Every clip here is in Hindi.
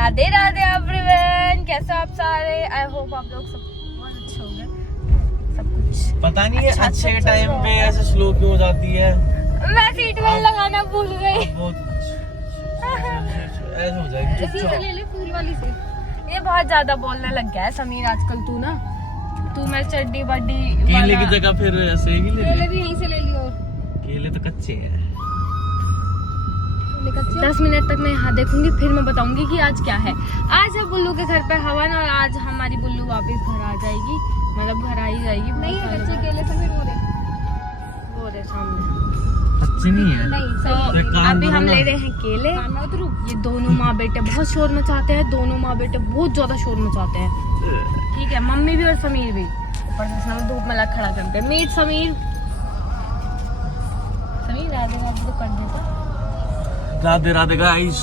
राधे राधे एवरीवन, कैसे हो आप सारे। आई होप आप लोग सब बहुत अच्छे होंगे। सब कुछ पता नहीं है अच्छा अच्छे टाइम पे ऐसे स्लो क्यों हो जाती है। मैं सीट बेल्ट लगाना भूल गई। बहुत ऐसे हो जाएगी चुपचाप। ले ले फूल वाली से। ये बहुत ज्यादा बोलने लग गया है समीर आजकल। तू ना तू मैं चड्डी बड्डी केले की जगह फिर ऐसे ही ले केले ले। भी यहीं से ले लियो। केले तो कच्चे हैं। 10 मिनट तक मैं यहाँ देखूंगी, फिर मैं बताऊंगी कि आज क्या है। आज है बुल्लू के घर पे हवन और आज हमारी बुल्लू वापस घर आ जाएगी, मतलब घर आ ही जाएगी। नहीं है कच्चे केले समीर, वो रे सामने कच्चे नहीं है। नहीं तो अभी हम ले रहे हैं केले। ये दोनों माँ बेटे बहुत शोर मचाते हैं, दोनों माँ बेटे बहुत ज्यादा शोर मचाते हैं। ठीक है, मम्मी भी और समीर भी। ऊपर से हम धूप में लग खड़ा करते हैं। मीट समीर राधे राधे तो कर देता। राधे राधे गाइस।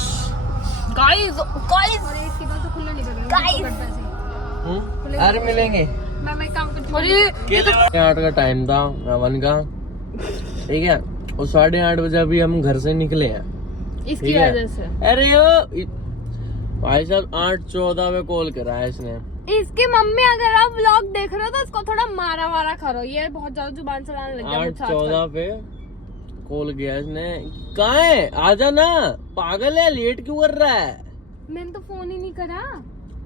गाइस इसके पास तो खुला नहीं करेगा गाइस। अरे मिलेंगे। मैं काम करती 8 का टाइम था हवन का, ठीक है। और 8:30 बजे अभी हम घर से निकले हैं इसकी वजह से। अरे यो भाई साहब 8:14 में कॉल करा है इसने। इसकी मम्मी अगर आप व्लॉग देख रहे हो तो इसको थोड़ा मारा वारा करो, ये बहुत ज्यादा जुबान चलाने लग गया। 8:14 पे कॉल किया इसने। कहाँ है, आजा ना, पागल है, लेट क्यों कर रहा है। मैंने तो फोन ही नहीं करा।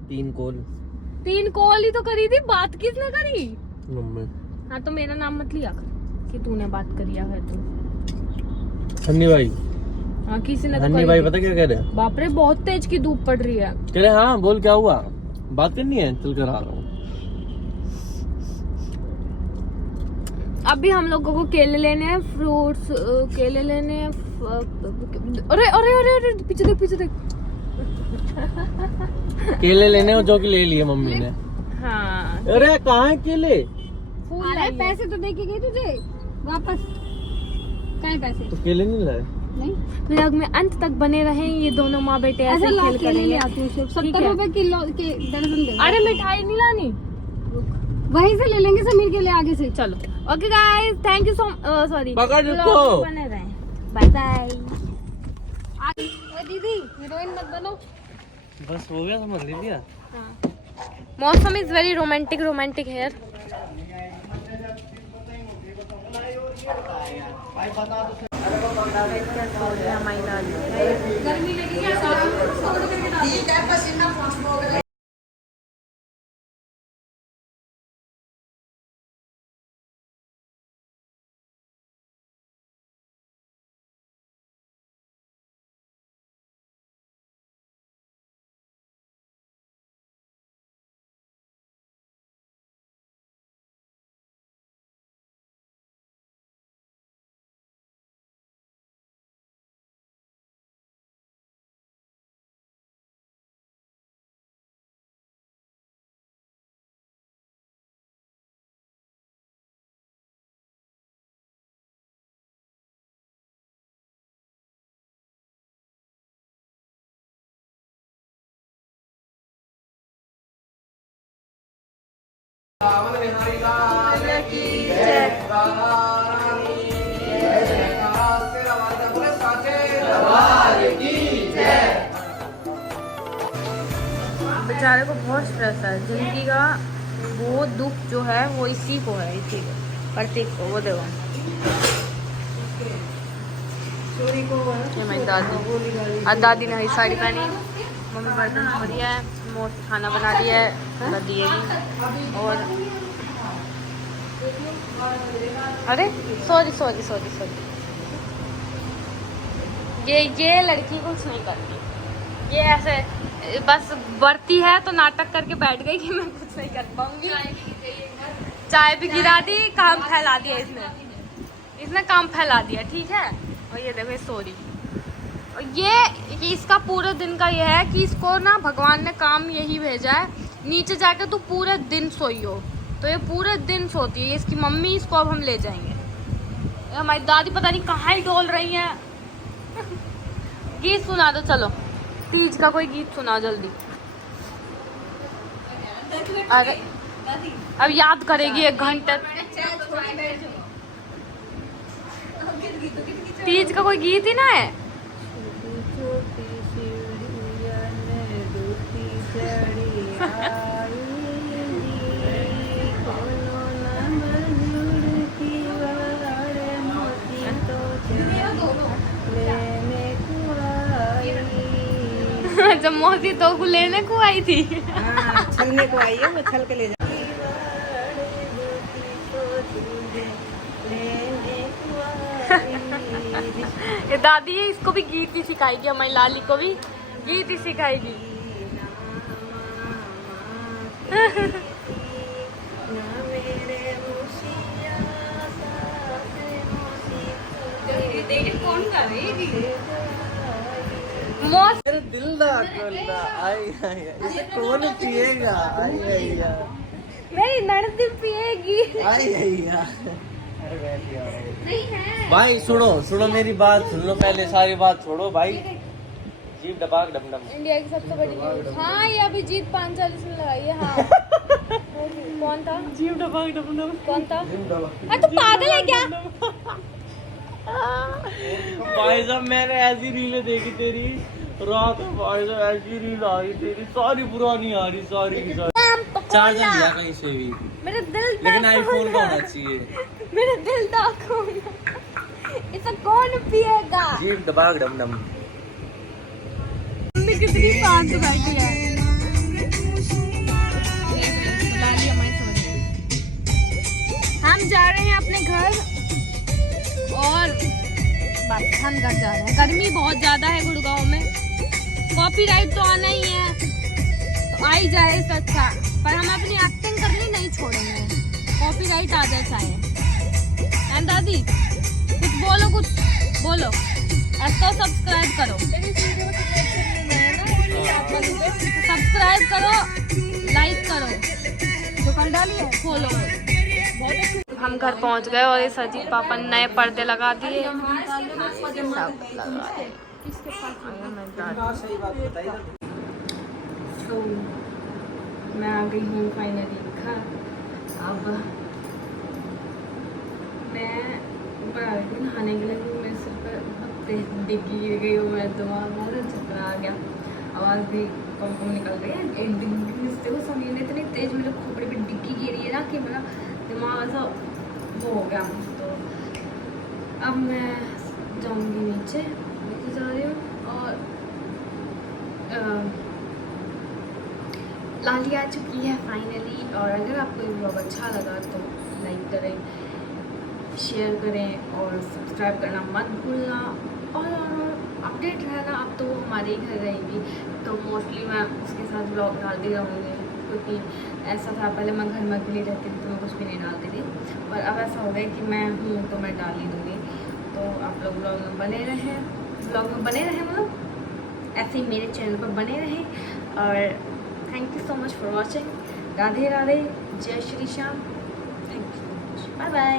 3 कॉल ही तो करी थी, बात किसने करी। मम्मी। हाँ तो मेरा नाम मत लिया कर कि तूने बात करी है तू। हन्नी भाई। हाँ किसी ने तो हन्नी करी भाई थी। पता क्या कह रहे हैं। बाप रे बहुत तेज की धूप पड़ रही है। कह रहे हाँ बोल क्या हुआ, बात करनी है, चल कर आ रहा हूँ। अभी हम लोगों को केले लेने हैं, फ्रूट्स केले लेने हैं। अरे अरे अरे अरे पीछे देख। केले लेने हो जो कि ले लिए मम्मी ने। हाँ अरे कहाँ है केले। अरे पैसे तो दे के गई तुझे वापस। कहाँ पैसे तो केले नहीं लाए। नहीं। व्लॉग में अंत तक बने रहें, ये दोनों माँ बेटे ऐसे खेल करेंगे। 70 रुपए किलो के दर्जन दे। अरे मिठाई नहीं लानी, वहीं से ले लेंगे समीर के लिए आगे से। चलो okay guys, thank you sorry. पकड़ इसको। बने रहें, बाय बाय। दीदी हीरोइन मत बनो। बस हो गया, समझ लिया। मौसम इज वेरी रोमांटिक हेयर। गर्मी लगेगी ठीक है, पसीना बेचारे को बहुत स्ट्रेस है जिंदगी का। वो दुख जो है वो इसी को है, इसी को प्रतीक को। वो देखो ये मेरी दादी। आज दादी ने हरी साड़ी पहनी, मम्मी बर्तन धो रही है, मोट खाना बना रही है दादी ये भी। और अरे सॉरी ये लड़की कुछ नहीं करती, ये ऐसे बस बढ़ती है तो नाटक करके बैठ गई कि मैं कुछ नहीं कर पाऊंगी। चाय भी गिरा दी, काम फैला दिया इसने काम फैला दिया, ठीक है। और ये देखो सॉरी। और ये इसका पूरे दिन का ये है कि इसको ना भगवान ने काम यही भेजा है, नीचे जाके तू पूरे दिन सोई हो। तो ये पूरे दिन सोती है, इसकी मम्मी। इसको अब हम ले जाएंगे। हमारी दादी पता नहीं कहाँ ही डोल रही है। गीत सुना दो चलो, तीज का कोई गीत सुना जल्दी। अरे अब याद करेगी 1 घंटे। तीज का कोई गीत ही ना है। जब मौसी तो को लेने को आई थी। हाँ, छलने को आई है, मैं छल के ले जा। ये दादी है, इसको भी गीत ही सिखाएगी, हमारी लाली को भी गीत ही सिखाएगी। कौन गा रही है? मेरे दिल ना खोलना, आई आई इसे कौन पिएगा, आई आई यार, मेरी ननद पिएगी। आई आई यार। भाई सुनो सुनो मेरी बात सुन लो पहले, सारी बात छोड़ो भाई। जीप डबाक डम डम इंडिया की सबसे बड़ी न्यूज़। हाँ, ये अभिजीत 540 में लगाई है। हाँ। कौन था? जीप डबाक डम डम। कौन था? अरे तू पागल है क्या? भाई साहब मैंने ऐसी रीलें देखी तेरी रात में, भाई साहब ऐसी रील आ रही तेरी, सारी पुरानी आ रही, सारी की सारी। चार्जर लिया कहीं से भी, मेरा दिल लेकिन आईफोन का होना चाहिए। मेरा दिल इसे कौन पिएगा? जीप डबाक डम डम। मम्मी कितनी शांत बैठी है। हम जा रहे हैं अपने घर और बस हम घर जा रहे हैं। गर्मी बहुत ज्यादा है गुड़गांव में, कॉपीराइट तो आना ही है, तो आ ही जाए इससे अच्छा, पर हम अपनी एक्टिंग करनी नहीं छोड़ेंगे, कॉपीराइट आ जाए चाहे। एंड दादी कुछ बोलो, कुछ बोलो। ऐसा सब्सक्राइब करो, सब्सक्राइब करो, लाइक करो, जो कर डाली है फॉलो करो। हम घर पहुंच गए और ये सजीव पापा ने नए पर्दे लगा दिए, सब लगा दिए। तो मैं आ गई हूँ फाइनली घर। अब मैं ऊपर आ गई नहाने के लिए, मेरे सिर पर डिग्गी गिर गई और मेरा दिमाग बहुत चक्कर आ गया, आवाज़ भी कम कम निकल रही है। एक डिग्गी से समीर ने इतनी तेज मेरे खोपड़े पे डिग्गी गिरी है ना कि मेरा दिमाग ऐसा वो हो गया। तो अब मैं जाऊंगी नीचे जा रही हूँ और लाली आ चुकी है फाइनली। और अगर आपको ये व्लॉग अच्छा लगा तो लाइक करें, शेयर करें और सब्सक्राइब करना मत भूलना। और अपडेट रहना, अब तो वो हमारे ही घर रहेगी तो मोस्टली मैं उसके साथ व्लॉग डालती रहूँगी, क्योंकि ऐसा था पहले मैं घर में अकेली रहती थी तो मैं कुछ भी नहीं डालती थी, पर अब ऐसा हो गया कि मैं हूँ तो मैं डाल ही दूँगी। तो आप लोग व्लॉग में बने रहें, मतलब ऐसे ही मेरे चैनल पर बने रहें। और thank you so much for watching. Radhe Radhe, जय Shri Shyam, thank you, bye bye.